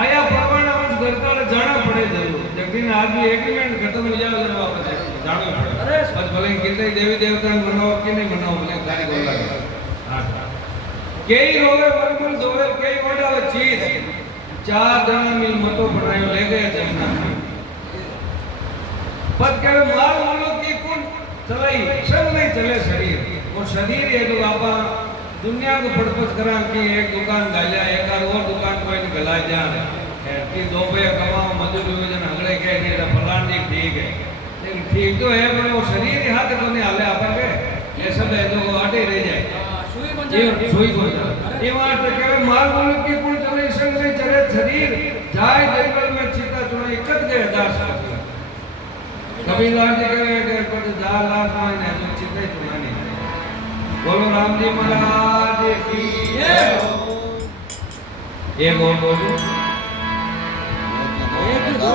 आया परवाना मत करता जाना पड़े जरूर जब आदमी एग्रीमेंट खत्म हो जाए जब वापस जाना पड़े बस भले कितने देवी देवता मनाओ कि नहीं मनाओ भले तारी बोल लगे हां कई रोवे मनमुल दोवे कई वडा चीज चार जना मिल मतो बनायो ले गए जमना पर के माल मुल्क की कौन चलाई सब नहीं चले शरीर और शरीर है तो आपा दुनिया को फटफट करा कि एक दुकान गालिया एक और दुकान कोई नहीं गला जा कि 2 रुपया कमाओ मजदूरी हो जन अगले कह नहीं तो फलान जी ठीक है लेकिन ठीक तो है पर वो शरीर ही हाथ को नहीं हाले आपन के ये सब है तो आटे रह जाए सुई को जाए ये वहां तो कहे माल मुल्क की कौन चले संग नहीं चले शरीर जाए जंगल में चीता चुना इकट गए 10 कबीरदास जी कहे कि पर 4 लाख मायने तो चीते चुना नहीं बोलो राम जी महाराज की जय हो एक और बोलो एक दो